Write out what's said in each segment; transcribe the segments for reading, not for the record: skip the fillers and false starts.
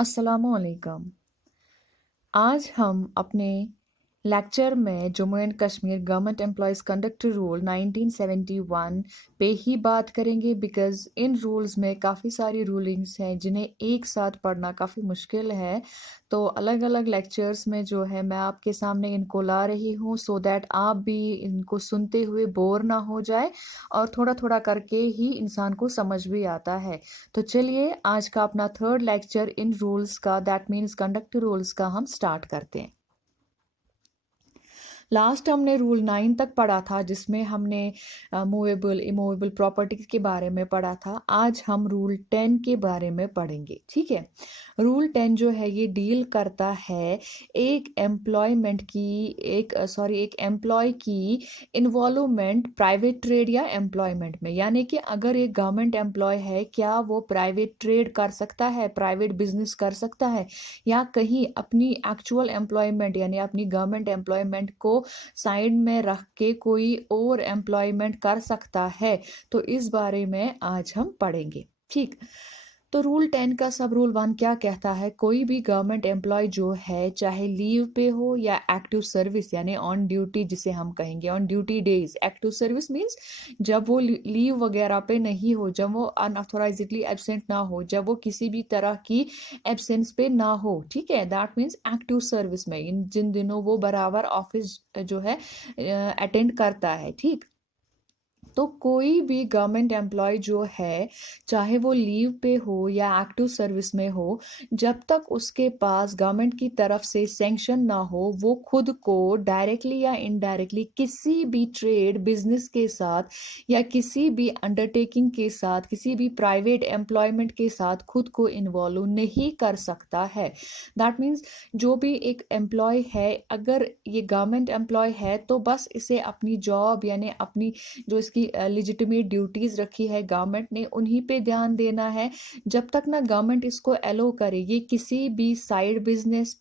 अस्सलामुअलैकुम। आज हम अपने लेक्चर में Jammu and Kashmir government employees conduct rule 1971 पे ही बात करेंगे बिकॉज़ इन रूल्स में काफ़ी सारी रूलिंग्स हैं जिन्हें एक साथ पढ़ना काफ़ी मुश्किल है। तो अलग-अलग लेक्चर्स में जो है मैं आपके सामने इनको ला रही हूँ सो दैट आप भी इनको सुनते हुए बोर ना हो जाए और थोड़ा-थोड़ा करके ही इंसान को समझ भी आता है। तो चलिए आज का अपना थर्ड लेक्चर इन रूल्स का दैट मीन्स कंडक्ट रूल्स का हम स्टार्ट करते हैं। लास्ट हमने रूल 9 तक पढ़ा था जिसमें हमने मूवेबल इमूवेबल प्रॉपर्टीज के बारे में पढ़ा था। आज हम रूल 10 के बारे में पढ़ेंगे, ठीक है। रूल 10 जो है ये डील करता है एक एम्प्लॉयमेंट की एक एम्प्लॉय की इन्वॉल्वमेंट प्राइवेट ट्रेड या एम्प्लॉयमेंट में, यानी कि अगर एक गवर्नमेंट एम्प्लॉय है क्या वो प्राइवेट ट्रेड कर सकता है, प्राइवेट बिजनेस कर सकता है या कहीं अपनी एक्चुअल एम्प्लॉयमेंट यानी अपनी गवर्नमेंट एम्प्लॉयमेंट को साइड में रख के कोई और एम्प्लॉयमेंट कर सकता है। तो इस बारे में आज हम पढ़ेंगे, ठीक। तो रूल 10 का सब रूल 1 क्या कहता है, कोई भी गवर्नमेंट एम्प्लॉय जो है चाहे लीव पे हो या एक्टिव सर्विस यानी ऑन ड्यूटी जिसे हम कहेंगे on duty days, active service means जब वो लीव वगैरह पे नहीं हो, जब वो अनऑथोराइजडली एब्सेंट ना हो, जब वो किसी भी तरह की एब्सेंस पे ना हो, ठीक है। दैट मीन्स एक्टिव सर्विस में इन जिन दिनों वो बराबर ऑफिस जो है अटेंड करता है, ठीक। तो कोई भी गवर्नमेंट एम्प्लॉय जो है चाहे वो लीव पे हो या एक्टिव सर्विस में हो, जब तक उसके पास गवर्नमेंट की तरफ से सैंक्शन ना हो वो खुद को डायरेक्टली या इनडायरेक्टली किसी भी ट्रेड बिजनेस के साथ या किसी भी अंडरटेकिंग के साथ, किसी भी प्राइवेट एम्प्लॉयमेंट के साथ खुद को इन्वॉल्व नहीं कर सकता है। दैट मीन्स जो भी एक एम्प्लॉय है अगर ये गवर्नमेंट एम्प्लॉय है तो बस इसे अपनी जॉब यानी अपनी जो इसकी लिजिटिमेट ड्यूटीज रखी है गवर्नमेंट ने उन्हीं पे ध्यान देना है। जब तक ना गवर्नमेंट इसको एलो करे ये किसी भी साइड बिजनेस,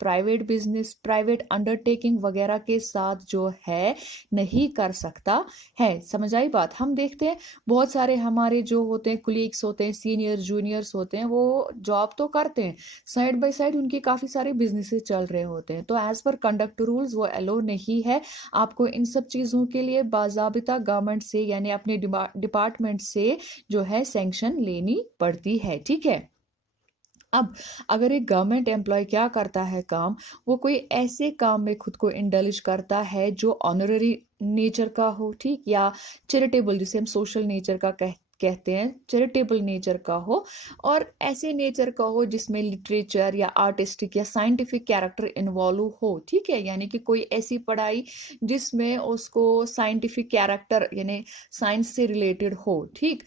प्राइवेट अंडरटेकिंग वगैरह के साथ जो है नहीं कर सकता है। समझ आई बात। हम देखते हैं बहुत सारे हमारे जो होते हैं कुलीग्स होते हैं, सीनियर जूनियर्स होते हैं, वो जॉब तो करते हैं, साइड बाय साइड उनके काफी सारे बिजनेसेस चल रहे होते हैं। तो एज पर कंडक्ट रूल्स वो एलो नहीं है। आपको इन सब चीज़ों के लिए बाज़ाबिता गवर्नमेंट से यानी अपने डिपार्टमेंट से जो है सैंक्शन लेनी पड़ती है, ठीक है। अब अगर एक गवर्नमेंट एम्प्लॉय क्या करता है काम, वो कोई ऐसे काम में खुद को इंडल्ज करता है जो ऑनररी नेचर का हो, ठीक, या चैरिटेबल जिसे हम सोशल नेचर का कहते हैं, चैरिटेबल नेचर का हो और ऐसे नेचर का हो जिसमें लिटरेचर या आर्टिस्टिक या साइंटिफिक कैरेक्टर इन्वॉल्व हो, ठीक है। यानी कि कोई ऐसी पढ़ाई जिसमें उसको साइंटिफिक कैरेक्टर यानी साइंस से रिलेटेड हो, ठीक,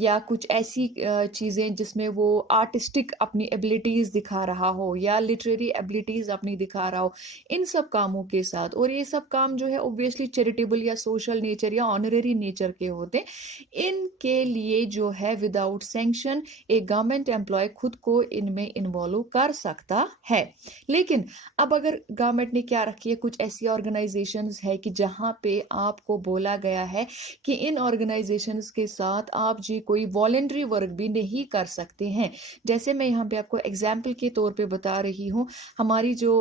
या कुछ ऐसी चीज़ें जिसमें वो आर्टिस्टिक अपनी एबिलिटीज़ दिखा रहा हो या लिटरेरी एबिलिटीज़ अपनी दिखा रहा हो, इन सब कामों के साथ। और ये सब काम जो है ऑब्वियसली चैरिटेबल या सोशल नेचर या ऑनररी नेचर के होते हैं। इनके लिए जो है विदाउट सैंक्शन एक गवर्नमेंट एम्प्लॉय खुद को इनमें इन्वॉल्व कर सकता है। लेकिन अब अगर गवर्नमेंट ने क्या रखी है, कुछ ऐसी ऑर्गेनाइजेशंस है कि जहां पे आपको बोला गया है कि इन ऑर्गेनाइजेशंस के साथ आप जी कोई वॉलेंट्री वर्क भी नहीं कर सकते हैं। जैसे मैं यहाँ पे आपको एग्जाम्पल के तौर पे बता रही हूँ, हमारी जो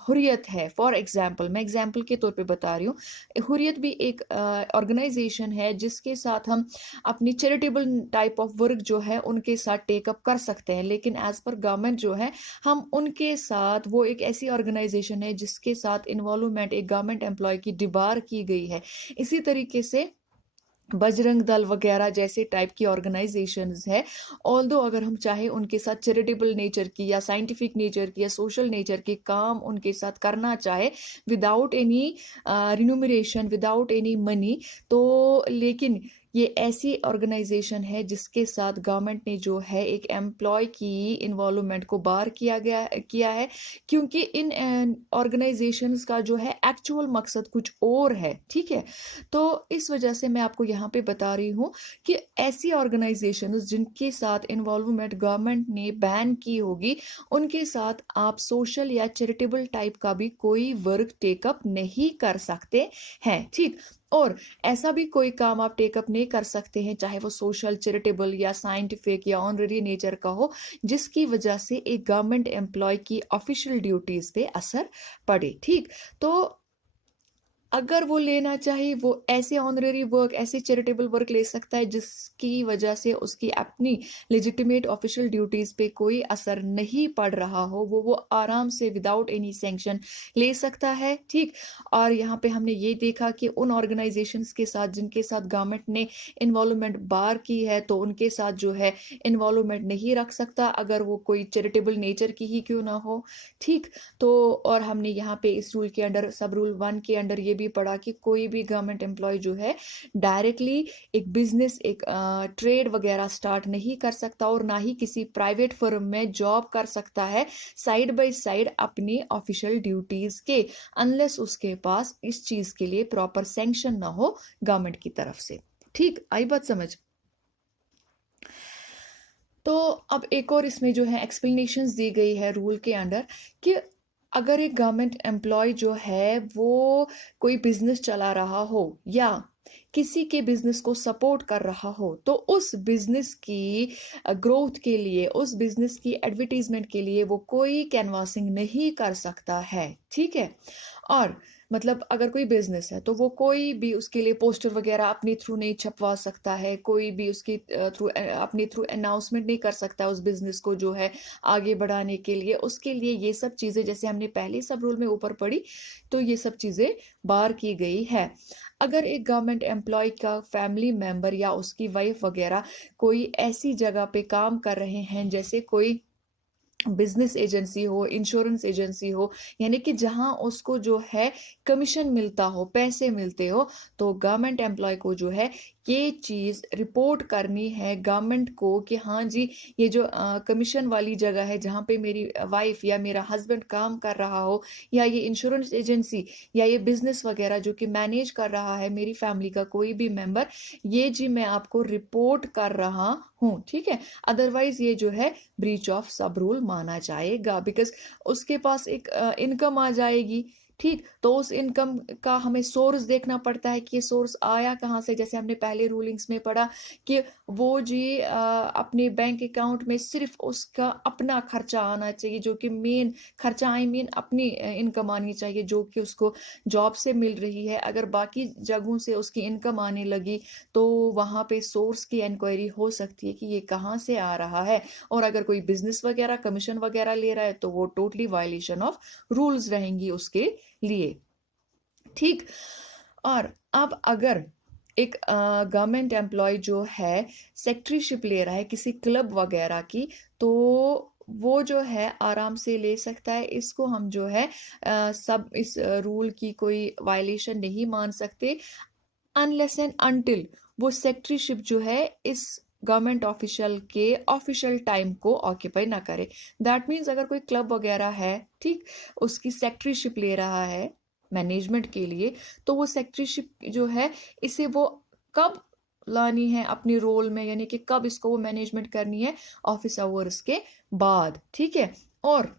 हुर्रियत है, फॉर एग्जाम्पल मैं एग्जाम्पल के तौर पे बता रही हूँ, हुर्रियत भी एक ऑर्गेनाइजेशन है जिसके साथ हम अपनी चैरिटेबल टाइप ऑफ वर्क जो है उनके साथ टेकअप कर सकते हैं। लेकिन एज पर गवर्नमेंट जो है हम उनके साथ, वो एक ऐसी ऑर्गेनाइजेशन है जिसके साथ इन्वॉल्वमेंट एक गवर्नमेंट एम्प्लॉय की डिबार की गई है। इसी तरीके से बजरंग दल वगैरह जैसे टाइप की ऑर्गेनाइजेशंस है, ऑल्दो अगर हम चाहे उनके साथ चैरिटेबल नेचर की या साइंटिफिक नेचर की या सोशल नेचर के काम उनके साथ करना चाहे without any remuneration, without any money, तो लेकिन ये ऐसी ऑर्गेनाइजेशन है जिसके साथ गवर्नमेंट ने जो है एक एम्प्लॉय की इन्वॉल्वमेंट को बार किया है, क्योंकि इन ऑर्गेनाइजेशंस का जो है एक्चुअल मकसद कुछ और है, ठीक है। तो इस वजह से मैं आपको यहाँ पे बता रही हूँ कि ऐसी ऑर्गेनाइजेशंस जिनके साथ इन्वॉल्वमेंट गवर्नमेंट ने बैन की होगी उनके साथ आप सोशल या चैरिटेबल टाइप का भी कोई वर्क टेकअप नहीं कर सकते हैं, ठीक। और ऐसा भी कोई काम आप टेकअप नहीं कर सकते हैं, चाहे वो सोशल, चैरिटेबल या साइंटिफिक या ऑनररी नेचर का हो, जिसकी वजह से एक गवर्नमेंट एम्प्लॉय की ऑफिशियल ड्यूटीज पे असर पड़े। ठीक, तो अगर वो लेना चाहे वो ऐसे ऑनररी वर्क, ऐसे चैरिटेबल वर्क ले सकता है जिसकी वजह से उसकी अपनी लेजिटिमेट ऑफिशियल ड्यूटीज पे कोई असर नहीं पड़ रहा हो, वो आराम से विदाउट एनी सैंक्शन ले सकता है। ठीक, और यहाँ पे हमने ये देखा कि उन ऑर्गेनाइजेशंस के साथ जिनके साथ गवर्नमेंट ने इन्वॉल्वमेंट बार की है, तो उनके साथ जो है इन्वॉल्वमेंट नहीं रख सकता, अगर वो कोई चैरिटेबल नेचर की ही क्यों ना हो। ठीक, तो और हमने यहाँ पे इस रूल के अंडर, सब रूल 1 के अंडर ये भी पढ़ा कि कोई भी गवर्नमेंट एम्प्लॉय जो है डायरेक्टली एक बिजनेस, एक ट्रेड वगैरह स्टार्ट नहीं कर सकता और ना ही किसी प्राइवेट फर्म में जॉब कर सकता है साइड बाय साइड अपनी ऑफिशियल ड्यूटीज के, अनलेस उसके पास इस चीज के लिए प्रॉपर सैंक्शन ना हो गवर्नमेंट की तरफ से। ठीक, आई बात समझ? तो अब एक और इसमें जो है एक्सप्लेनेशंस दी गई है रूल के अंडर कि अगर एक गवर्नमेंट एम्प्लॉय जो है वो कोई बिजनेस चला रहा हो या किसी के बिजनेस को सपोर्ट कर रहा हो, तो उस बिजनेस की ग्रोथ के लिए, उस बिजनेस की एडवर्टीजमेंट के लिए वो कोई कैनवासिंग नहीं कर सकता है। ठीक है, और मतलब अगर कोई बिजनेस है तो वो कोई भी उसके लिए पोस्टर वगैरह अपने थ्रू नहीं छपवा सकता है, कोई भी उसकी थ्रू अपने थ्रू अनाउंसमेंट नहीं कर सकता उस बिजनेस को जो है आगे बढ़ाने के लिए। उसके लिए ये सब चीज़ें, जैसे हमने पहले सब रूल में ऊपर पढ़ी, तो ये सब चीज़ें बार की गई है। अगर एक गवर्नमेंट एम्प्लॉय का फैमिली मेंबर या उसकी वाइफ वगैरह कोई ऐसी जगह पे काम कर रहे हैं, जैसे कोई बिजनेस एजेंसी हो, इंश्योरेंस एजेंसी हो, यानी कि जहां उसको जो है कमीशन मिलता हो, पैसे मिलते हो, तो गवर्नमेंट एम्प्लॉय को जो है ये चीज रिपोर्ट करनी है गवर्नमेंट को कि हाँ जी, ये जो कमीशन वाली जगह है जहां पे मेरी वाइफ या मेरा हस्बैंड काम कर रहा हो, या ये इंश्योरेंस एजेंसी या ये बिजनेस वगैरह जो कि मैनेज कर रहा है मेरी फैमिली का कोई भी मेंबर, ये जी मैं आपको रिपोर्ट कर रहा हूँ। ठीक है, अदरवाइज ये जो है ब्रीच ऑफ सब रूल माना जाएगा, बिकॉज उसके पास एक इनकम आ जाएगी। ठीक, तो उस इनकम का हमें सोर्स देखना पड़ता है कि ये सोर्स आया कहाँ से। जैसे हमने पहले रूलिंग्स में पढ़ा कि वो जी अपने बैंक अकाउंट में सिर्फ उसका अपना खर्चा आना चाहिए, जो कि मेन खर्चा, आई मीन अपनी इनकम आनी चाहिए जो कि उसको जॉब से मिल रही है। अगर बाकी जगहों से उसकी इनकम आने लगी तो वहाँ पे सोर्स की इंक्वायरी हो सकती है कि ये कहाँ से आ रहा है। और अगर कोई बिजनेस वगैरह कमीशन वगैरह ले रहा है तो वो टोटली वायलेशन ऑफ रूल्स रहेंगी उसके लिए। ठीक, और अब अगर एक गवर्नमेंट एम्प्लॉय जो है सेक्रेटरीशिप ले रहा है किसी क्लब वगैरह की, तो वो जो है आराम से ले सकता है। इसको हम जो है सब इस रूल की कोई वायलेशन नहीं मान सकते, अनलेस एंड अनटिल वो सेक्रेटरीशिप जो है इस गवर्नमेंट ऑफिशियल के ऑफिशियल टाइम को ऑक्यूपाई ना करे। दैट मीन्स अगर कोई क्लब वगैरह है, ठीक, उसकी सेक्रेटरीशिप ले रहा है मैनेजमेंट के लिए, तो वो सेक्रेटरीशिप जो है इसे वो कब लानी है अपने रोल में, यानी कि कब इसको वो मैनेजमेंट करनी है, ऑफिस आवर्स के बाद। ठीक है, और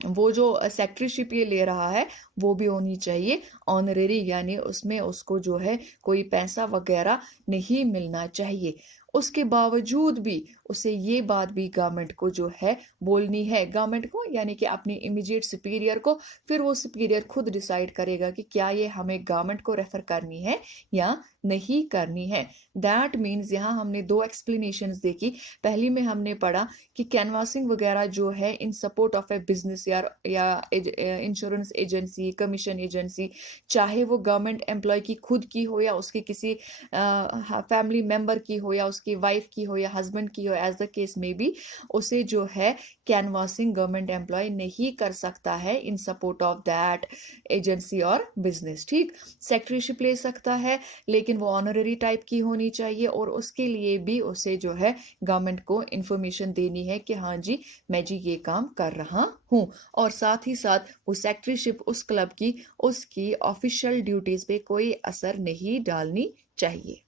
वो जो सेक्रेटरीशिप ये ले रहा है वो भी होनी चाहिए ऑनरेरी, यानी उसमें उसको जो है कोई पैसा वगैरह नहीं मिलना चाहिए। उसके बावजूद भी उसे ये बात भी गवर्नमेंट को जो है बोलनी है, गवर्नमेंट को यानी कि अपनी इमीडिएट सुपीरियर को। फिर वो सुपीरियर खुद डिसाइड करेगा कि क्या ये हमें गवर्नमेंट को रेफर करनी है या नहीं करनी है। दैट मीन्स यहाँ हमने दो एक्सप्लेनेशंस देखी। पहली में हमने पढ़ा कि कैनवासिंग वगैरह जो है इन सपोर्ट ऑफ ए बिजनेस या इंश्योरेंस एजेंसी, कमीशन एजेंसी, चाहे वो गवर्नमेंट एम्प्लॉय की खुद की हो या उसके किसी फैमिली मेंबर की हो या उसकी वाइफ की हो या हस्बैंड की हो, एज द केस में भी, उसे जो है कैनवासिंग गवर्नमेंट एम्प्लॉय नहीं कर सकता है इन सपोर्ट ऑफ दैट एजेंसी और बिजनेस। ठीक, सेक्रेटरीशिप ले सकता है लेकिन वो ऑनररी टाइप की होनी चाहिए, और उसके लिए भी उसे जो है गवर्नमेंट को इंफॉर्मेशन देनी है कि हाँ जी मैं जी ये काम कर रहा हूँ, और साथ ही साथ वो सेक्रेटरीशिप उस क्लब की उसकी ऑफिशियल ड्यूटीज पे कोई असर नहीं डालनी चाहिए।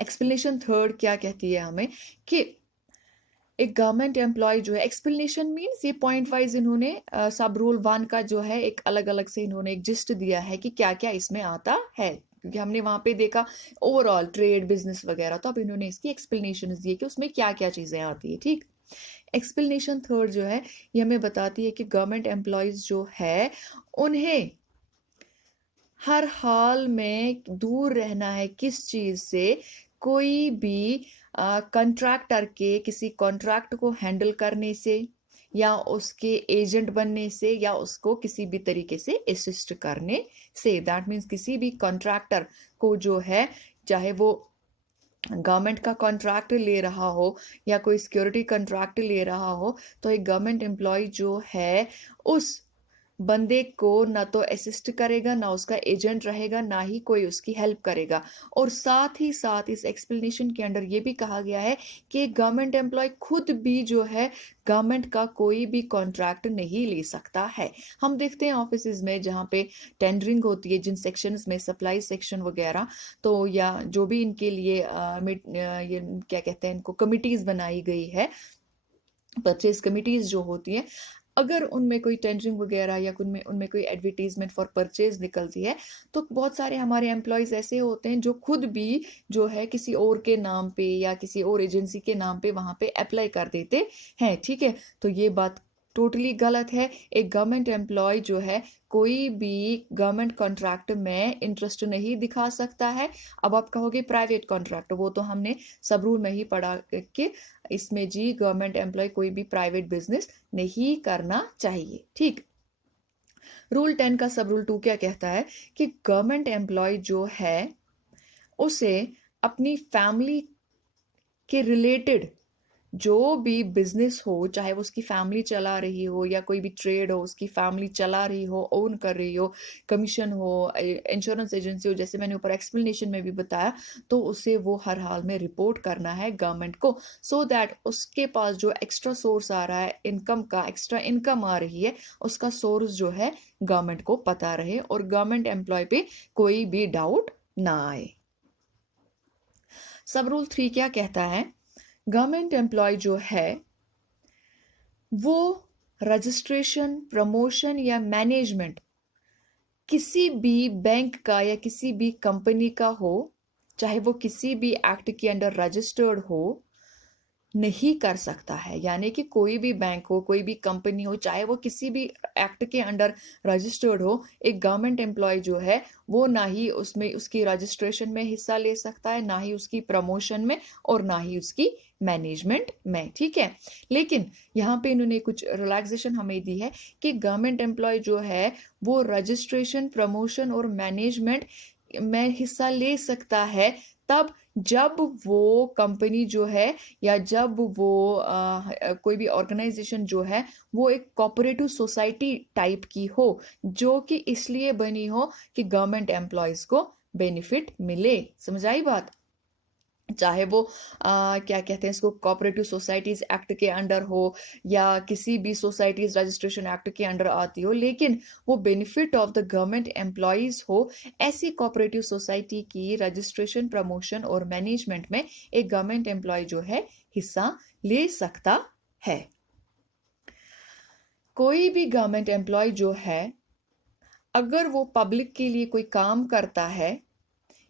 एक्सप्लेनेशन थर्ड क्या कहती है हमें कि एक गवर्नमेंट एम्प्लॉय जो है, एक्सप्लेनेशन मीन्स ये पॉइंट वाइज इन्होंने सब रूल 1 का जो है एक अलग अलग से इन्होंने एक जिस्ट दिया है कि क्या क्या इसमें आता है, क्योंकि हमने वहां पे देखा ओवरऑल ट्रेड बिजनेस वगैरह, तो अब इन्होंने इसकी एक्सप्लेनेशन दिए कि उसमें क्या क्या चीजें आती है। ठीक, एक्सप्लेनेशन थर्ड जो है ये हमें बताती है कि गवर्नमेंट एम्प्लॉयज जो है उन्हें हर हाल में दूर रहना है किस चीज से, कोई भी कॉन्ट्रैक्टर के किसी कॉन्ट्रैक्ट को हैंडल करने से, या उसके एजेंट बनने से, या उसको किसी भी तरीके से असिस्ट करने से। दैट मीन्स किसी भी कॉन्ट्रैक्टर को जो है, चाहे वो गवर्नमेंट का कॉन्ट्रैक्ट ले रहा हो या कोई सिक्योरिटी कॉन्ट्रैक्ट ले रहा हो, तो एक गवर्नमेंट एम्प्लॉय जो है उस बंदे को ना तो असिस्ट करेगा, ना उसका एजेंट रहेगा, ना ही कोई उसकी हेल्प करेगा। और साथ ही साथ इस एक्सप्लेनेशन के अंदर ये भी कहा गया है कि गवर्नमेंट एम्प्लॉय खुद भी जो है गवर्नमेंट का कोई भी कॉन्ट्रैक्ट नहीं ले सकता है। हम देखते हैं ऑफिस में जहाँ पे टेंडरिंग होती है, जिन सेक्शंस में सप्लाई सेक्शन वगैरह, तो या जो भी इनके लिए ये क्या कहते हैं, इनको कमिटीज बनाई गई है, परचेज कमिटीज जो होती हैं, अगर उनमें कोई टेंडरिंग वगैरह या उनमें उनमें कोई एडवर्टीजमेंट फॉर परचेज निकलती है, तो बहुत सारे हमारे एम्प्लॉयज ऐसे होते हैं जो खुद भी जो है किसी और के नाम पे या किसी और एजेंसी के नाम पे वहां पे अप्लाई कर देते हैं। ठीक है, तो ये बात टोटली गलत है। एक गवर्नमेंट एम्प्लॉय जो है कोई भी गवर्नमेंट कॉन्ट्रैक्ट में इंटरेस्ट नहीं दिखा सकता है। अब आप कहोगे प्राइवेट कॉन्ट्रैक्ट, वो तो हमने सब रूल में ही पढ़ा कि इसमें जी गवर्नमेंट एम्प्लॉय कोई भी प्राइवेट बिजनेस नहीं करना चाहिए। ठीक, रूल 10 का सब रूल 2 क्या कहता है कि गवर्नमेंट एम्प्लॉय जो है उसे अपनी फैमिली के रिलेटेड जो भी बिजनेस हो, चाहे वो उसकी फैमिली चला रही हो या कोई भी ट्रेड हो उसकी फैमिली चला रही हो, ओन कर रही हो, कमीशन हो, इंश्योरेंस एजेंसी हो, जैसे मैंने ऊपर एक्सप्लेनेशन में भी बताया, तो उसे वो हर हाल में रिपोर्ट करना है गवर्नमेंट को, सो दैट उसके पास जो एक्स्ट्रा सोर्स आ रहा है इनकम का, एक्स्ट्रा इनकम आ रही है, उसका सोर्स जो है गवर्नमेंट को पता रहे और गवर्नमेंट एम्प्लॉय पे कोई भी डाउट ना आए। सब रूल 3 क्या कहता है, गवर्नमेंट एम्प्लॉय जो है वो रजिस्ट्रेशन, प्रमोशन या मैनेजमेंट किसी भी बैंक का या किसी भी कंपनी का हो, चाहे वो किसी भी एक्ट के अंडर रजिस्टर्ड हो, नहीं कर सकता है। यानी कि कोई भी बैंक हो, कोई भी कंपनी हो, चाहे वो किसी भी एक्ट के अंडर रजिस्टर्ड हो, एक गवर्नमेंट एम्प्लॉय जो है वो ना ही उसमें उसकी रजिस्ट्रेशन में हिस्सा ले सकता है, ना ही उसकी प्रमोशन में, और ना ही उसकी मैनेजमेंट में। ठीक है, लेकिन यहाँ पे इन्होंने कुछ रिलैक्सेशन हमें दी है कि गवर्नमेंट एम्प्लॉय जो है वो रजिस्ट्रेशन, प्रमोशन और मैनेजमेंट में हिस्सा ले सकता है तब जब वो कंपनी जो है या जब वो कोई भी ऑर्गेनाइजेशन जो है वो एक कोऑपरेटिव सोसाइटी टाइप की हो, जो कि इसलिए बनी हो कि गवर्नमेंट एम्प्लॉयज को बेनिफिट मिले। समझ आई बात? चाहे वो क्या कहते हैं इसको, कोऑपरेटिव सोसाइटीज एक्ट के अंडर हो या किसी भी सोसाइटीज रजिस्ट्रेशन एक्ट के अंडर आती हो, लेकिन वो benefit of the government employees हो, ऐसी कोऑपरेटिव सोसाइटी की रजिस्ट्रेशन, प्रमोशन और मैनेजमेंट में एक गवर्नमेंट एम्प्लॉय जो है हिस्सा ले सकता है। कोई भी गवर्नमेंट एम्प्लॉय जो है अगर वो पब्लिक के लिए कोई काम करता है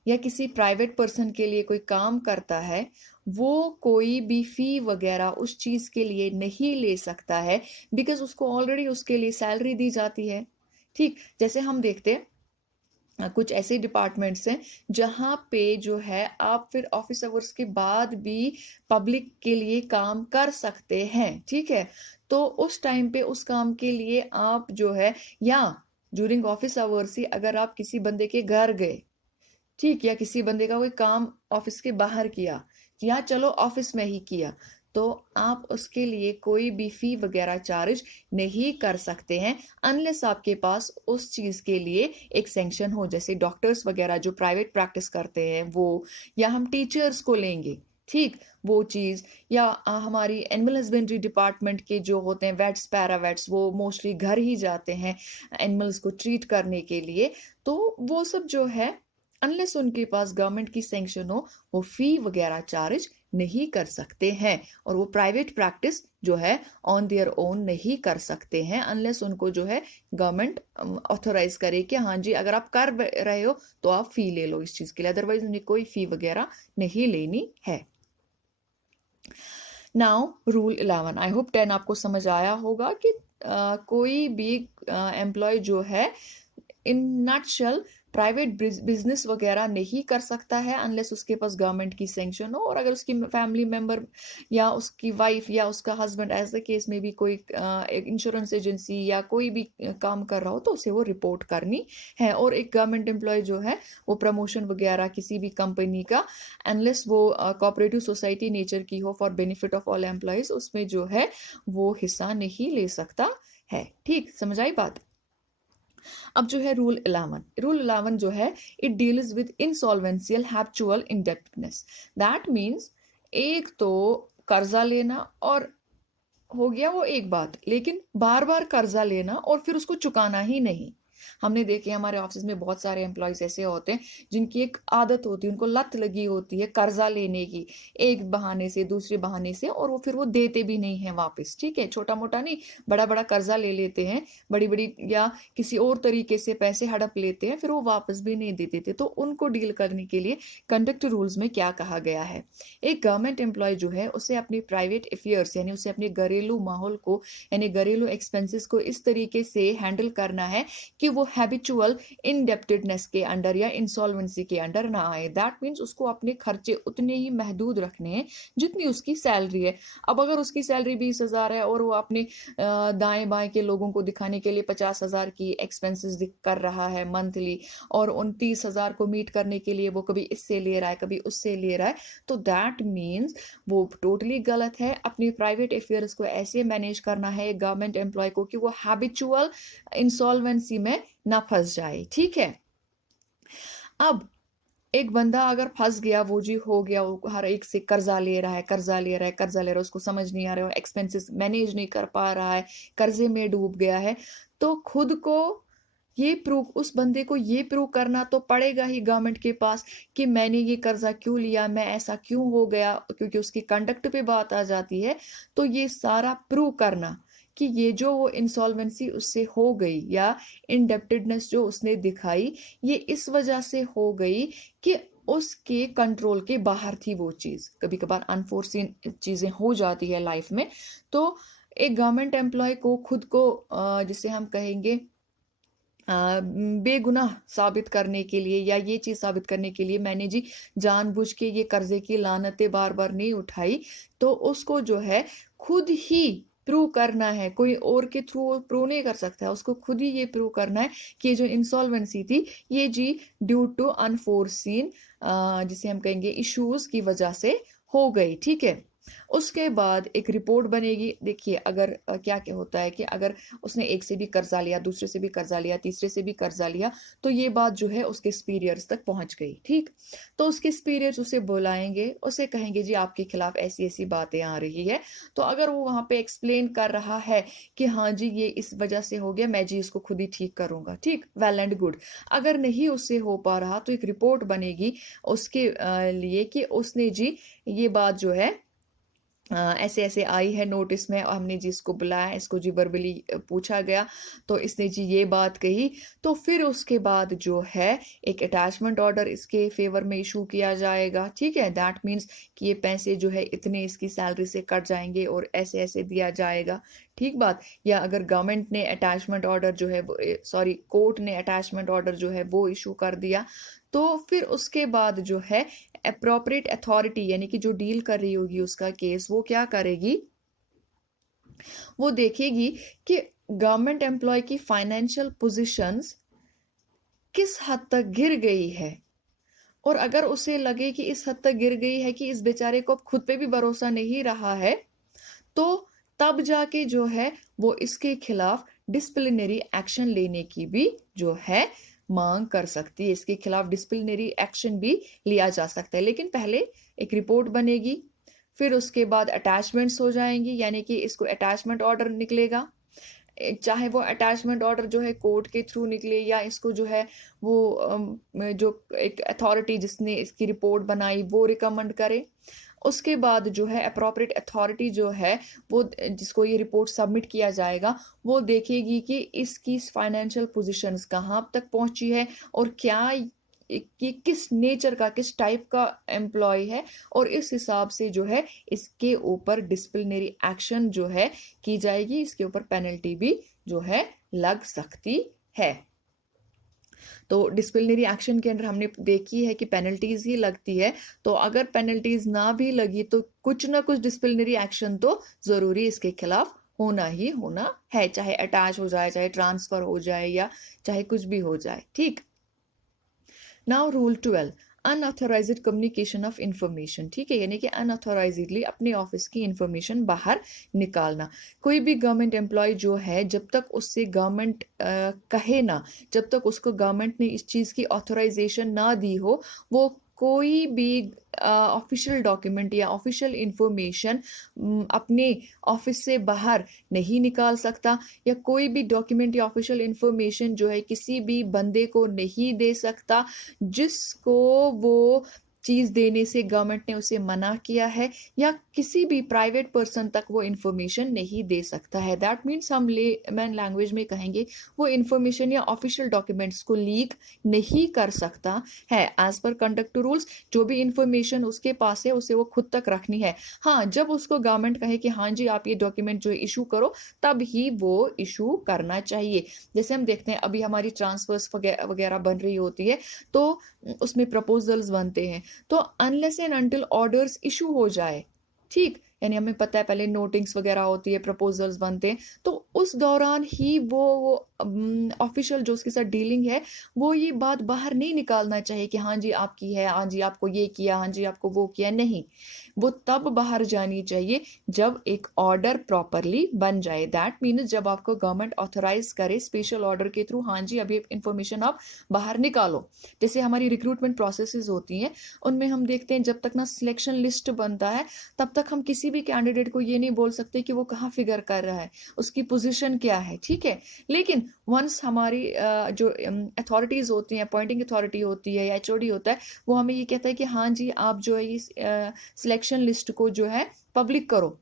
या किसी प्राइवेट पर्सन के लिए कोई काम करता है, वो कोई भी फी वगैरह उस चीज के लिए नहीं ले सकता है, बिकॉज उसको ऑलरेडी उसके लिए सैलरी दी जाती है। ठीक, जैसे हम देखते हैं कुछ ऐसे डिपार्टमेंट्स हैं जहां पे जो है आप फिर ऑफिस आवर्स के बाद भी पब्लिक के लिए काम कर सकते हैं। ठीक है, तो उस टाइम पे उस काम के लिए आप जो है, या ड्यूरिंग ऑफिस आवर्स ही अगर आप किसी बंदे के घर गए, ठीक, या किसी बंदे का कोई काम ऑफिस के बाहर किया या चलो ऑफिस में ही किया, तो आप उसके लिए कोई भी फी वगैरह चार्ज नहीं कर सकते हैं अनलेस आपके पास उस चीज के लिए एक सैंक्शन हो। जैसे डॉक्टर्स वगैरह जो प्राइवेट प्रैक्टिस करते हैं वो, या हम टीचर्स को लेंगे, ठीक, वो चीज, या हमारी एनिमल हस्बेंड्री डिपार्टमेंट के जो होते हैं वेट्स, पैरावेट्स, वो मोस्टली घर ही जाते हैं एनिमल्स को ट्रीट करने के लिए, तो वो सब जो है अनलेस उनके पास गवर्नमेंट की सैंक्शन हो, वो फी वगैरह चार्ज नहीं कर सकते हैं, और वो प्राइवेट प्रैक्टिस जो है ऑन देयर ओन नहीं कर सकते हैं अनलेस उनको जो है गवर्नमेंट ऑथोराइज करे कि हाँ जी अगर आप कर रहे हो तो आप फी ले लो इस चीज के लिए, अदरवाइज उन्हें कोई फी वगैरह नहीं लेनी है। नाउ रूल 11, आई होप 10 आपको समझ आया होगा कि कोई भी एम्प्लॉय जो है इन नटशेल प्राइवेट बिजनेस वगैरह नहीं कर सकता है अनलेस उसके पास गवर्नमेंट की सैंक्शन हो, और अगर उसकी फैमिली मेंबर या उसकी वाइफ या उसका हस्बैंड एज द केस में भी कोई एक इंश्योरेंस एजेंसी या कोई भी काम कर रहा हो तो उसे वो रिपोर्ट करनी है। और एक गवर्नमेंट एम्प्लॉय जो है वो प्रमोशन वगैरह किसी भी कंपनी का अनलेस वो कोऑपरेटिव सोसाइटी नेचर की हो for benefit of all employees, उसमें जो है वो हिस्सा नहीं ले सकता है। ठीक समझ आई बात। अब जो है रूल 11 जो है it deals with insolvential habitual indebtedness. That means एक तो कर्जा लेना और हो गया वो एक बात, लेकिन बार बार कर्जा लेना और फिर उसको चुकाना ही नहीं। हमने देखे हमारे ऑफिस में बहुत सारे एम्प्लॉयज ऐसे होते हैं जिनकी एक आदत होती है, उनको लत लगी होती है कर्जा लेने की, एक बहाने से दूसरे बहाने से, और वो फिर वो देते भी नहीं है वापस। ठीक है, छोटा मोटा नहीं, बड़ा बड़ा कर्जा ले लेते हैं, बड़ी बड़ी या किसी और तरीके से पैसे हड़प लेते हैं, फिर वो वापस भी नहीं देते थे। तो उनको डील करने के लिए कंडक्ट रूल्स में क्या कहा गया है, एक गवर्नमेंट एम्प्लॉय जो है उसे अपनी प्राइवेट अफेयर्स यानी उसे अपने घरेलू माहौल को यानी घरेलू एक्सपेंसेस को इस तरीके से हैंडल करना है कि वो हैबिचुअल इनडेप्टेडनेस के अंडर या इंसॉल्वेंसी के अंडर ना आए। दैट मीन्स उसको अपने खर्चे उतने ही महदूद रखने हैं जितनी उसकी सैलरी है। अब अगर उसकी सैलरी 20,000 है और वो अपने दाएं बाएं के लोगों को दिखाने के लिए 50,000 की एक्सपेंसेस कर रहा है मंथली, और उन 30,000 को मीट करने के लिए वो कभी इससे ले रहा है कभी उससे ले रहा है, तो दैट मीन्स वो टोटली गलत है। अपनी प्राइवेट अफेयर्स को ऐसे मैनेज करना है गवर्नमेंट एम्प्लॉय को कि वो हैबिचुअल इंसॉल्वेंसी में ना फंस जाए। ठीक है, अब एक बंदा अगर फंस गया, वो जी हो गया, वो हर एक से कर्जा ले रहा है कर्जा ले रहा है कर्जा ले रहा है, उसको समझ नहीं आ रहा है, एक्सपेंसेस मैनेज नहीं कर पा रहा है, कर्जे में डूब गया है, तो खुद को ये प्रूव उस बंदे को ये प्रूव करना तो पड़ेगा ही गवर्नमेंट के पास कि मैंने ये कर्जा क्यों लिया, मैं ऐसा क्यों हो गया, क्योंकि उसकी कंडक्ट पे बात आ जाती है। तो ये सारा प्रूव करना कि ये जो वो इंसॉल्वेंसी उससे हो गई या इंडेप्टेडनेस जो उसने दिखाई, ये इस वजह से हो गई कि उसके कंट्रोल के बाहर थी वो चीज। कभी कभार अनफोर्सीन चीजें हो जाती है लाइफ में, तो एक गवर्नमेंट एम्प्लॉय को खुद को जिसे हम कहेंगे बेगुनाह साबित करने के लिए या ये चीज साबित करने के लिए मैंने जी जानबूझ के ये कर्जे की लानतें बार बार नहीं उठाई, तो उसको जो है खुद ही प्रूव करना है, कोई और के थ्रू प्रूव नहीं कर सकता है, उसको खुद ही ये प्रूव करना है कि ये जो इंसॉल्वेंसी थी ये जी ड्यू टू अनफोर्सीन जिसे हम कहेंगे इश्यूज की वजह से हो गई। ठीक है, उसके बाद एक रिपोर्ट बनेगी। देखिए अगर क्या क्या होता है कि अगर उसने एक से भी कर्जा लिया, दूसरे से भी कर्जा लिया, तीसरे से भी कर्जा लिया, तो ये बात जो है उसके सुपीरियर्स तक पहुंच गई। ठीक, तो उसके सुपीरियर्स उसे बुलाएंगे, उसे कहेंगे जी आपके खिलाफ ऐसी ऐसी बातें आ रही है। तो अगर वो वहां पे एक्सप्लेन कर रहा है कि हाँ जी ये इस वजह से हो गया, मैं जी इसको खुद ही ठीक करूंगा, ठीक, वेल एंड गुड। अगर नहीं उससे हो पा रहा तो एक रिपोर्ट बनेगी उसके लिए कि उसने जी ये बात जो है ऐसे ऐसे आई है नोटिस में, और हमने जी इसको बुलाया, इसको जी वर्बली पूछा गया, तो इसने जी ये बात कही। तो फिर उसके बाद जो है एक अटैचमेंट ऑर्डर इसके फेवर में इशू किया जाएगा। ठीक है, दैट मीन्स कि ये पैसे जो है इतने इसकी सैलरी से कट जाएंगे और ऐसे ऐसे दिया जाएगा। ठीक बात। या अगर गवर्नमेंट ने अटैचमेंट ऑर्डर जो है सॉरी कोर्ट ने अटैचमेंट ऑर्डर जो है वो इशू कर दिया, तो फिर उसके बाद जो है अप्रोप्रिएट अथॉरिटी यानी कि जो डील कर रही होगी उसका केस, वो क्या करेगी, वो देखेगी कि गवर्नमेंट एम्प्लॉय की फाइनेंशियल पोजीशंस किस हद तक गिर गई है, और अगर उसे लगे कि इस हद तक गिर गई है कि इस बेचारे को खुद पे भी भरोसा नहीं रहा है, तो तब जाके जो है वो इसके खिलाफ डिसिप्लिनरी एक्शन लेने की भी जो है मांग कर सकती है, इसके खिलाफ डिसिप्लिनरी एक्शन भी लिया जा सकता है। लेकिन पहले एक रिपोर्ट बनेगी, फिर उसके बाद अटैचमेंट्स हो जाएंगी, यानी कि इसको अटैचमेंट ऑर्डर निकलेगा, चाहे वो अटैचमेंट ऑर्डर जो है कोर्ट के थ्रू निकले या इसको जो है वो जो एक अथॉरिटी जिसने इसकी रिपोर्ट बनाई वो रिकमेंड करे। उसके बाद जो है अप्रोप्रिएट अथॉरिटी जो है वो जिसको ये रिपोर्ट सबमिट किया जाएगा वो देखेगी कि इसकी फाइनेंशियल पोजीशंस कहाँ तक पहुंची है और क्या कि किस नेचर का किस टाइप का एम्प्लॉय है, और इस हिसाब से जो है इसके ऊपर डिसिप्लिनरी एक्शन जो है की जाएगी, इसके ऊपर पेनल्टी भी जो है लग सकती है। तो डिसिप्लिनरी एक्शन के अंदर हमने देखी है कि पेनल्टीज ही लगती है, तो अगर पेनल्टीज ना भी लगी तो कुछ ना कुछ डिसिप्लिनरी एक्शन तो जरूरी इसके खिलाफ होना ही होना है, चाहे अटैच हो जाए, चाहे ट्रांसफर हो जाए, या चाहे कुछ भी हो जाए। ठीक। Now rule 12, unauthorised communication of information. ठीक है, यानी कि अनऑथोराइजडली अपने ऑफिस की इंफॉर्मेशन बाहर निकालना। कोई भी गवर्नमेंट एम्प्लॉय जो है, जब तक उससे गवर्नमेंट कहे ना, जब तक उसको गवर्नमेंट ने इस चीज़ की ऑथोराइजेशन ना दी हो, वो कोई भी ऑफिशियल डॉक्यूमेंट या ऑफिशियल इंफॉर्मेशन अपने ऑफिस से बाहर नहीं निकाल सकता, या कोई भी डॉक्यूमेंट या ऑफिशियल इंफॉर्मेशन जो है किसी भी बंदे को नहीं दे सकता जिसको वो चीज़ देने से गवर्नमेंट ने उसे मना किया है, या किसी भी प्राइवेट पर्सन तक वो इंफॉर्मेशन नहीं दे सकता है। दैट मीन्स हम लेमैन लैंग्वेज में कहेंगे वो इंफॉर्मेशन या ऑफिशियल डॉक्यूमेंट्स को लीक नहीं कर सकता है। As per conduct to rules, जो भी इंफॉर्मेशन उसके पास है उसे वो खुद तक रखनी है। हाँ, जब उसको गवर्नमेंट कहे कि हाँ जी आप ये डॉक्यूमेंट जो है इशू करो, तब ही वो इशू करना चाहिए। जैसे हम देखते हैं अभी हमारी ट्रांसफर्स वगैरह बन रही होती है, तो उसमें प्रपोजल्स बनते हैं, तो unless and until orders issue हो जाए, ठीक, यानी हमें पता है पहले नोटिंग्स वगैरह होती है, प्रपोजल्स बनते हैं, तो उस दौरान ही वो ऑफिशियल जो उसके साथ डीलिंग है वो ये बात बाहर नहीं निकालना चाहिए कि हाँ जी आपकी है, हाँ जी आपको ये किया, हाँ जी आपको वो किया। नहीं, वो तब बाहर जानी चाहिए जब एक ऑर्डर प्रॉपरली बन जाए। दैट मीन्स जब आपको गवर्नमेंट ऑथराइज करे स्पेशल ऑर्डर के थ्रू, हाँ जी अभी इंफॉर्मेशन आप बाहर निकालो। जैसे हमारी रिक्रूटमेंट प्रोसेसेस होती हैं, उनमें हम देखते हैं जब तक ना सिलेक्शन लिस्ट बनता है तब तक हम किसी भी कैंडिडेट को ये नहीं बोल सकते कि वो कहाँ फिगर कर रहा है, उसकी पोजीशन क्या है। ठीक है, लेकिन वंस हमारी जो अथॉरिटीज होती हैं, अपॉइंटिंग अथॉरिटी होती है या एचओडी होता है, वो हमें ये कहता है कि हाँ जी आप जो है इस सिलेक्शन लिस्ट को जो है पब्लिक करो,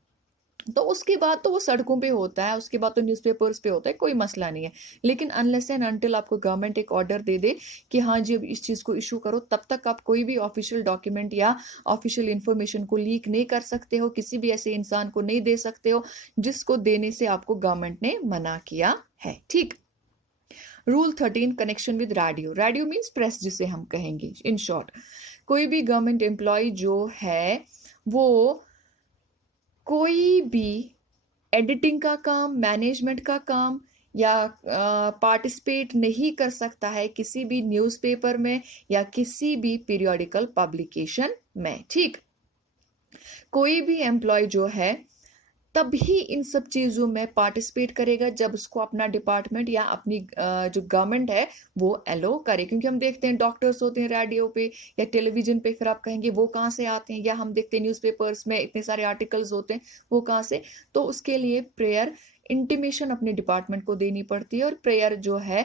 तो उसके बाद तो वो सड़कों पे होता है, उसके बाद तो न्यूज़पेपर्स पे होता है, कोई मसला नहीं है। लेकिन अनलेस एंड अनटिल आपको गवर्नमेंट एक ऑर्डर दे दे कि हाँ जी अब इस चीज़ को इशू करो, तब तक आप कोई भी ऑफिशियल डॉक्यूमेंट या ऑफिशियल इंफॉर्मेशन को लीक नहीं कर सकते हो, किसी भी ऐसे इंसान को नहीं दे सकते हो जिसको देने से आपको गवर्नमेंट ने मना किया है। ठीक। Rule 13, connection with radio. Radio means press जिसे हम कहेंगे इन शॉर्ट। कोई भी गवर्नमेंट एम्प्लॉय जो है वो कोई भी एडिटिंग का काम, मैनेजमेंट का काम या पार्टिसिपेट नहीं कर सकता है किसी भी न्यूज़पेपर में या किसी भी पीरियोडिकल पब्लिकेशन में। ठीक। कोई भी एम्प्लॉय जो है तभी इन सब चीज़ों में पार्टिसिपेट करेगा जब उसको अपना डिपार्टमेंट या अपनी जो गवर्नमेंट है वो अलो करे। क्योंकि हम देखते हैं डॉक्टर्स होते हैं रेडियो पे या टेलीविजन पे, फिर आप कहेंगे वो कहाँ से आते हैं, या हम देखते हैं न्यूज़पेपर्स में इतने सारे आर्टिकल्स होते हैं, वो कहाँ से। तो उसके लिए प्रेयर इंटीमेशन अपने डिपार्टमेंट को देनी पड़ती है और प्रेयर जो है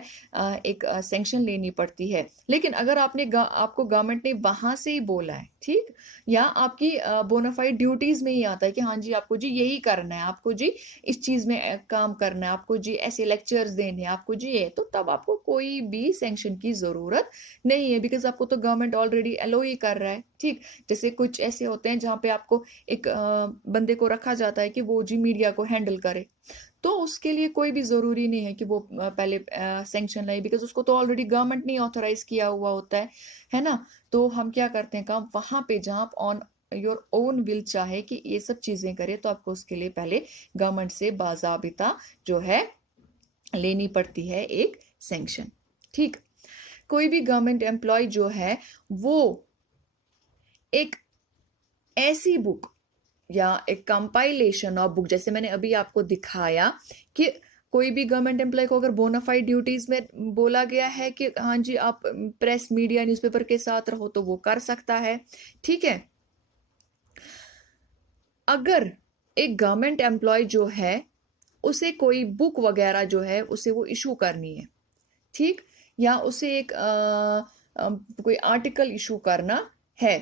एक सैंक्शन लेनी पड़ती है। लेकिन अगर आपको गवर्नमेंट ने वहां से ही बोला है, ठीक, या आपकी बोनाफाइड ड्यूटीज में ही आता है कि हाँ जी आपको जी यही करना है, आपको जी इस चीज में काम करना है, आपको जी ऐसे लेक्चर्स देने हैं, आपको जी ये, तो तब आपको कोई भी सैंक्शन की जरूरत नहीं है, बिकॉज आपको तो गवर्नमेंट ऑलरेडी अलो ही कर रहा है। ठीक। जैसे कुछ ऐसे होते हैं जहाँ पे आपको एक बंदे को रखा जाता है कि वो जी मीडिया को हैंडल करे, तो उसके लिए कोई भी जरूरी नहीं है कि वो पहले सैंक्शन लाए, बिकॉज उसको तो ऑलरेडी गवर्नमेंट ने ऑथराइज किया हुआ होता है ना। तो हम क्या करते हैं काम वहां पे जहां आप ऑन योर ओन विल चाहे कि ये सब चीजें करे, तो आपको उसके लिए पहले गवर्नमेंट से बाज़ाबिता जो है लेनी पड़ती है एक सैंक्शन। ठीक। कोई भी गवर्नमेंट एम्प्लॉय जो है वो एक ऐसी बुक या एक कंपाइलेशन ऑफ बुक, जैसे मैंने अभी आपको दिखाया कि कोई भी गवर्नमेंट एम्प्लॉय को अगर बोनाफाइड ड्यूटीज में बोला गया है कि हाँ जी आप प्रेस मीडिया न्यूज़पेपर के साथ रहो, तो वो कर सकता है। ठीक है। अगर एक गवर्नमेंट एम्प्लॉय जो है उसे कोई बुक वगैरह जो है उसे वो इशू करनी है, ठीक, या उसे एक कोई आर्टिकल इशू करना है,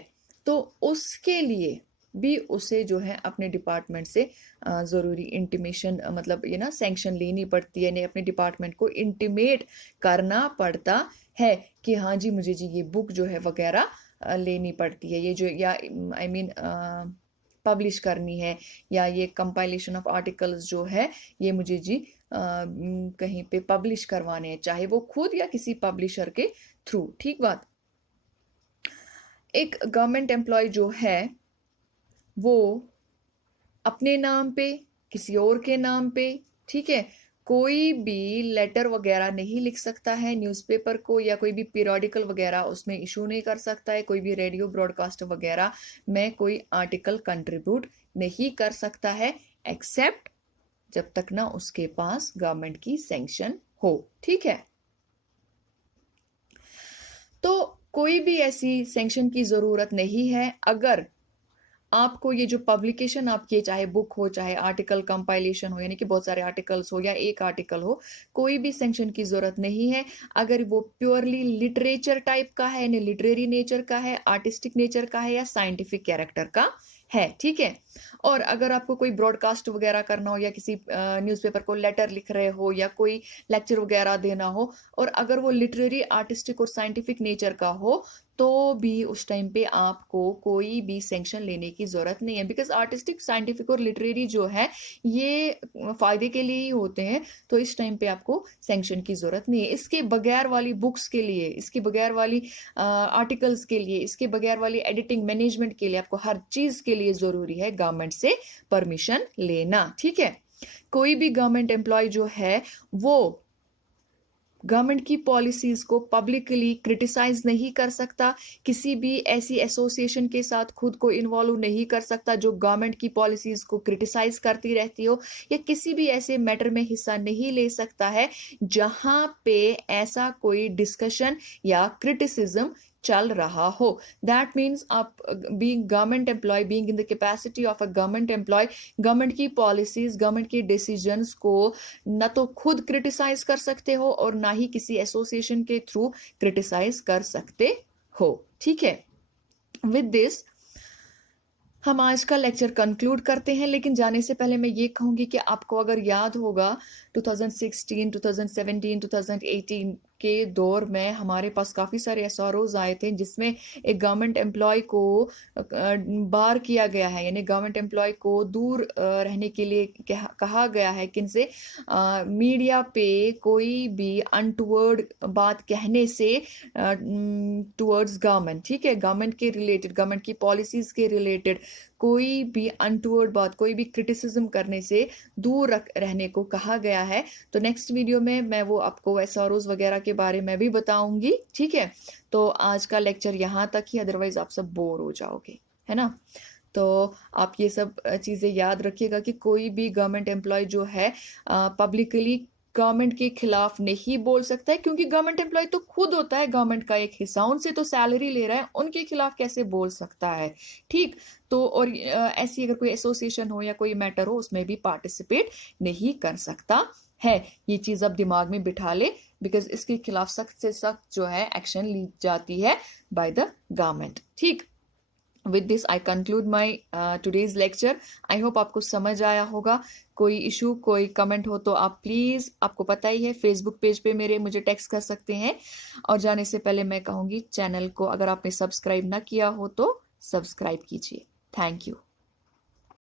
तो उसके लिए भी उसे जो है अपने डिपार्टमेंट से ज़रूरी इंटीमेशन मतलब ये ना सैंक्शन लेनी पड़ती है, यानी अपने डिपार्टमेंट को इंटीमेट करना पड़ता है कि हाँ जी मुझे जी ये बुक जो है वगैरह लेनी पड़ती है, ये जो या आई मीन पब्लिश करनी है, या ये कंपाइलेशन ऑफ आर्टिकल्स जो है ये मुझे जी कहीं पे पब्लिश करवाने हैं, चाहे वो खुद या किसी पब्लिशर के थ्रू। ठीक बात। एक गवर्नमेंट एम्प्लॉय जो है वो अपने नाम पे, किसी और के नाम पे, ठीक है, कोई भी लेटर वगैरह नहीं लिख सकता है न्यूज़पेपर को, या कोई भी पीरियोडिकल वगैरह उसमें इशू नहीं कर सकता है, कोई भी रेडियो ब्रॉडकास्ट वगैरह में कोई आर्टिकल कंट्रीब्यूट नहीं कर सकता है, एक्सेप्ट जब तक ना उसके पास गवर्नमेंट की सैंक्शन हो। ठीक है, तो कोई भी ऐसी सैंक्शन की जरूरत नहीं है। अगर आपको ये जो पब्लिकेशन आपकी, चाहे बुक हो, चाहे आर्टिकल कंपाइलेशन हो, यानी कि बहुत सारे आर्टिकल्स हो या एक आर्टिकल हो, कोई भी सैंक्शन की जरूरत नहीं है। अगर वो प्योरली लिटरेचर टाइप का है, यानी लिटरेरी नेचर का है, आर्टिस्टिक नेचर का है, या साइंटिफिक कैरेक्टर का है। ठीक है, और अगर आपको कोई ब्रॉडकास्ट वगैरह करना हो, या किसी न्यूज़पेपर को लेटर लिख रहे हो, या कोई लेक्चर वगैरह देना हो, और अगर वो लिटरेरी, आर्टिस्टिक और साइंटिफिक नेचर का हो, तो भी उस टाइम पे आपको कोई भी सैंक्शन लेने की जरूरत नहीं है, बिकॉज आर्टिस्टिक, साइंटिफिक और लिटरेरी जो है ये फायदे के लिए ही होते हैं, तो इस टाइम पे आपको सैंक्शन की जरूरत नहीं है। इसके बगैर वाली बुक्स के लिए, इसके बगैर वाली आर्टिकल्स के लिए, इसके बगैर वाली एडिटिंग मैनेजमेंट के लिए, आपको हर चीज के लिए जरूरी है गवर्नमेंट से परमिशन लेना। ठीक है, कोई भी गवर्नमेंट एम्प्लॉय जो है वो गवर्नमेंट की पॉलिसीज को पब्लिकली क्रिटिसाइज नहीं कर सकता, किसी भी ऐसी एसोसिएशन के साथ खुद को इन्वॉल्व नहीं कर सकता जो गवर्नमेंट की पॉलिसीज को क्रिटिसाइज करती रहती हो, या किसी भी ऐसे मैटर में हिस्सा नहीं ले सकता है जहां पे ऐसा कोई डिस्कशन या क्रिटिसिज्म चल रहा हो। दैट मीन्स आप being government employ, being in the capacity of a government employ, government की पॉलिसीज, गवर्नमेंट के डिसीजंस को न तो खुद क्रिटिसाइज कर सकते हो और ना ही किसी एसोसिएशन के थ्रू क्रिटिसाइज कर सकते हो। ठीक है, विद दिस हम आज का लेक्चर कंक्लूड करते हैं, लेकिन जाने से पहले मैं ये कहूंगी कि आपको अगर याद होगा 2016, 2017, 2018 के दौर में हमारे पास काफ़ी सारे एसआरओज आए थे जिसमें एक गवर्नमेंट एम्प्लॉय को बार किया गया है, यानी गवर्नमेंट एम्प्लॉय को दूर रहने के लिए कहा गया है किनसे, मीडिया पे कोई भी अनटुवर्ड बात कहने से टुवर्ड्स गवर्नमेंट। ठीक है, गवर्नमेंट के रिलेटेड, गवर्नमेंट की पॉलिसीज के रिलेटेड कोई भी अनटुवर्ड बात, कोई भी क्रिटिसिज्म करने से दूर रहने को कहा गया है। तो नेक्स्ट वीडियो में मैं वो आपको एसआरओज वगैरह के बारे में भी बताऊंगी। ठीक है, तो आज का लेक्चर यहाँ तक ही, अदरवाइज आप सब बोर हो जाओगे, है ना। तो आप ये सब चीज़ें याद रखिएगा कि कोई भी गवर्नमेंट एम्प्लॉय जो है पब्लिकली गवर्नमेंट के खिलाफ नहीं बोल सकता है, क्योंकि गवर्नमेंट एम्प्लॉय तो खुद होता है गवर्नमेंट का एक हिस्सा, उनसे तो सैलरी ले रहा है, उनके खिलाफ कैसे बोल सकता है। ठीक, तो और ऐसी अगर कोई एसोसिएशन हो या कोई मैटर हो उसमें भी पार्टिसिपेट नहीं कर सकता है। ये चीज आप दिमाग में बिठा ले, बिकॉज इसके खिलाफ सख्त से सख्त जो है एक्शन ली जाती है बाय द गवर्नमेंट। ठीक, with this I conclude my today's lecture. I hope आपको समझ आया होगा। कोई इशू, कोई कमेंट हो तो आप प्लीज़, आपको पता ही है, फेसबुक पेज पे मेरे मुझे टेक्स्ट कर सकते हैं। और जाने से पहले मैं कहूँगी चैनल को अगर आपने सब्सक्राइब ना किया हो तो सब्सक्राइब कीजिए। Thank you.